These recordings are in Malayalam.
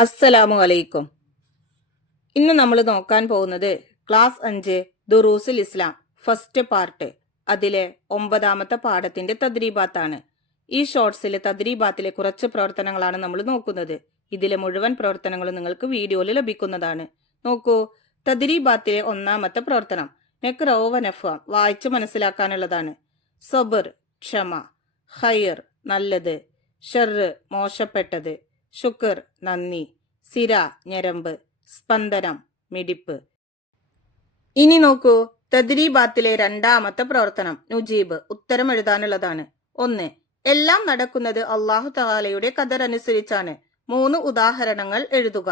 അസ്സലാമു അലൈക്കും. ഇന്ന് നമ്മൾ നോക്കാൻ പോകുന്നത് ക്ലാസ് 5 ദുറൂസുൽ ഇസ്ലാം ഫസ്റ്റ് പാർട്ട്, അതിലെ 9ാമത്തെ പാഠത്തിന്റെ തദ്രീബാത്താണ്. ഈ ഷോർട്സിലെ തദ്രീബാത്തിലെ കുറച്ച് പ്രവർത്തനങ്ങളാണ് നമ്മൾ നോക്കുന്നത്. ഇതിലെ മുഴുവൻ പ്രവർത്തനങ്ങളും നിങ്ങൾക്ക് വീഡിയോയിൽ ലഭിക്കുന്നതാണ്. നോക്കൂ, തദ്രീബാത്തിലെ 1ാമത്തെ പ്രവർത്തനം നെക്റോ വനഫ വായിച്ചു മനസ്സിലാക്കാനുള്ളതാണ്. സബർ ക്ഷമ, ഖൈർ നല്ലത്, ഷർറ് മോശപ്പെട്ടത്, ശുക്ർ നന്ദി, സിര ഞരമ്പ്, സ്പന്ദനം മിടിപ്പ്. ഇനി നോക്കൂ, തദ്രീബാത്തിലെ 2ാമത്തെ പ്രവർത്തനം നുജീബ് ഉത്തരം എഴുതാനുള്ളതാണ്. 1. എല്ലാം നടക്കുന്നത് അള്ളാഹു തആലയുടെ ഖദർ അനുസരിച്ചാണ്. 3 ഉദാഹരണങ്ങൾ എഴുതുക.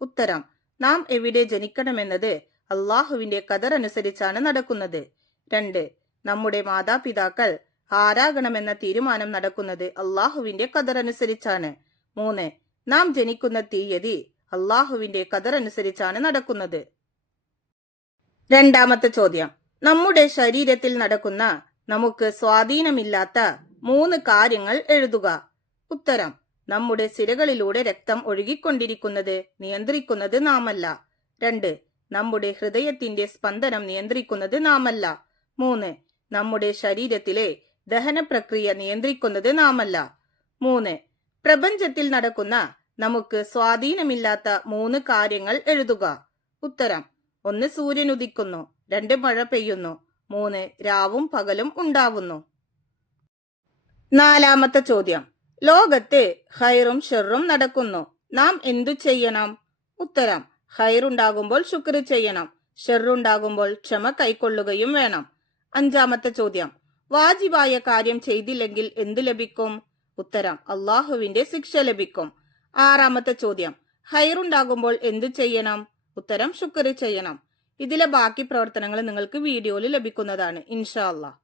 ഉത്തരം: നാം എവിടെ ജനിക്കണമെന്നത് അള്ളാഹുവിന്റെ ഖദർ അനുസരിച്ചാണ് നടക്കുന്നത്. 2. നമ്മുടെ മാതാപിതാക്കൾ ആരാകണമെന്ന തീരുമാനം നടക്കുന്നത് അള്ളാഹുവിന്റെ ഖദർ അനുസരിച്ചാണ്. 3. നാം ജനിക്കുന്ന തീയതി അള്ളാഹുവിന്റെ ഖദർ അനുസരിച്ചാണ് നടക്കുന്നത്. 2ാമത്തെ ചോദ്യം: നമ്മുടെ ശരീരത്തിൽ നടക്കുന്ന നമുക്ക് സ്വാധീനമില്ലാത്ത 3 കാര്യങ്ങൾ എഴുതുക. ഉത്തരം: നമ്മുടെ സിരകളിലൂടെ രക്തം ഒഴുകിക്കൊണ്ടിരിക്കുന്നത് നിയന്ത്രിക്കുന്നത് നാമല്ല. 2. നമ്മുടെ ഹൃദയത്തിന്റെ സ്പന്ദനം നിയന്ത്രിക്കുന്നത് നാമല്ല. 3. നമ്മുടെ ശരീരത്തിലെ ദഹന പ്രക്രിയ നിയന്ത്രിക്കുന്നത് നാമല്ല. 3. പ്രപഞ്ചത്തിൽ നടക്കുന്ന നമുക്ക് സ്വാധീനമില്ലാത്ത 3 കാര്യങ്ങൾ എഴുതുക. ഉത്തരം: 1. സൂര്യൻ ഉദിക്കുന്നു. 2. മഴ പെയ്യുന്നു. 3. രാവും പകലും ഉണ്ടാവുന്നു. 4ാമത്തെ ചോദ്യം: ലോകത്ത് ഖൈറും ഷർറും നടക്കുന്നു. നാം എന്തു ചെയ്യണം? ഉത്തരം: ഖൈറുണ്ടാകുമ്പോൾ ശുക്ർ ചെയ്യണം. ഷർറുണ്ടാകുമ്പോൾ ക്ഷമ കൈക്കൊള്ളുകയും വേണം. 5ാമത്തെ ചോദ്യം: വാജിബായ കാര്യം ചെയ്തില്ലെങ്കിൽ എന്തു ലഭിക്കും? ഉത്തരം: അള്ളാഹുവിന്റെ ശിക്ഷ ലഭിക്കും. 6ാമത്തെ ചോദ്യം: ഖൈറുണ്ടാകുമ്പോൾ എന്തു ചെയ്യണം? ഉത്തരം: ശുക്ർ ചെയ്യണം. ഇതിലെ ബാക്കി പ്രവർത്തനങ്ങൾ നിങ്ങൾക്ക് വീഡിയോയിൽ ലഭിക്കുന്നതാണ് ഇൻഷാ അല്ലാഹ്.